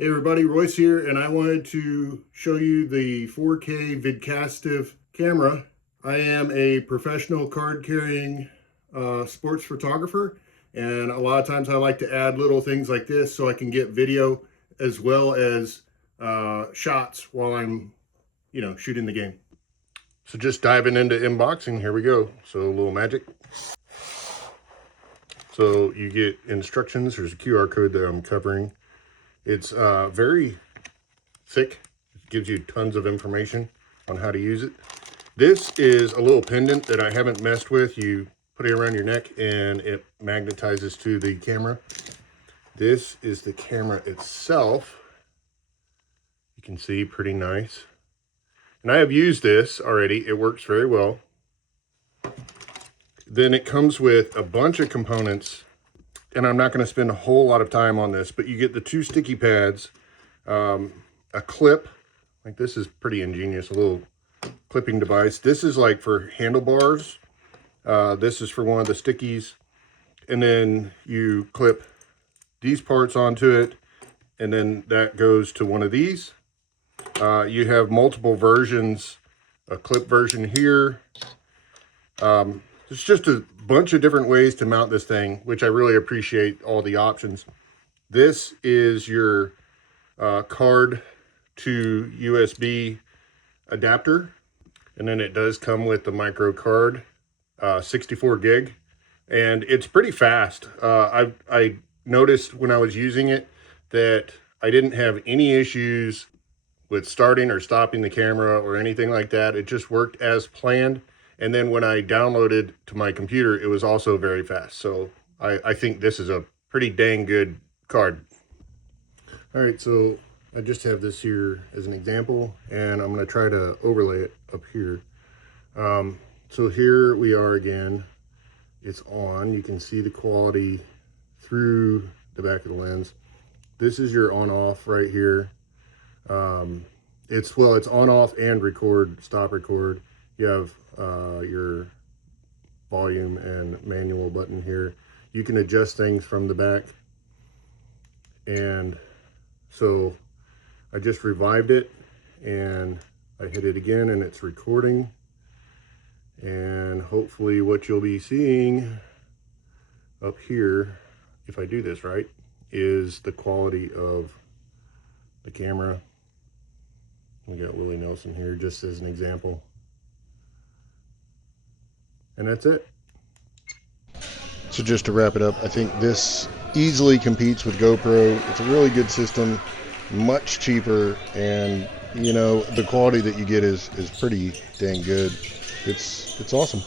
Hey everybody, Royce here, and I wanted to show you the 4K vidcastive camera. I am a professional card-carrying sports photographer, and a lot of times I like to add little things like this so I can get video as well as shots while I'm, shooting the game. So just diving into unboxing, here we go. So a little magic. So you get instructions. There's a QR code that I'm covering. It's very thick. It gives you tons of information on how to use it. This is a little pendant that I haven't messed with. You put it around your neck and it magnetizes to the camera. This is the camera itself. You can see, pretty nice. And I have used this already. It works very well. Then it comes with a bunch of components, and I'm not going to spend a whole lot of time on this, but you get the 2 sticky pads, a clip, like this is pretty ingenious, a little clipping device. This is like for handlebars. This is for one of the stickies. And then you clip these parts onto it, and then that goes to one of these. You have multiple versions, a clip version here. It's just a bunch of different ways to mount this thing, which I really appreciate all the options. This is your card to USB adapter. And then it does come with the micro card, 64 gig. And it's pretty fast. I noticed when I was using it that I didn't have any issues with starting or stopping the camera or anything like that. It just worked as planned. And then when I downloaded to my computer, it was also very fast. So I think this is a pretty dang good card. All right, so I just have this here as an example, and I'm gonna try to overlay it up here. So here we are again. It's on. You can see the quality through the back of the lens. This is your on-off right here. It's on-off and record, stop record. You have your volume and manual button here. You can adjust things from the back. And so I just revived it and I hit it again and it's recording. And hopefully what you'll be seeing up here, if I do this right, is the quality of the camera. We got Willie Nelson here just as an example. And that's it. So just to wrap it up, I think this easily competes with GoPro. It's a really good system, much cheaper, and the quality that you get is pretty dang good. It's awesome.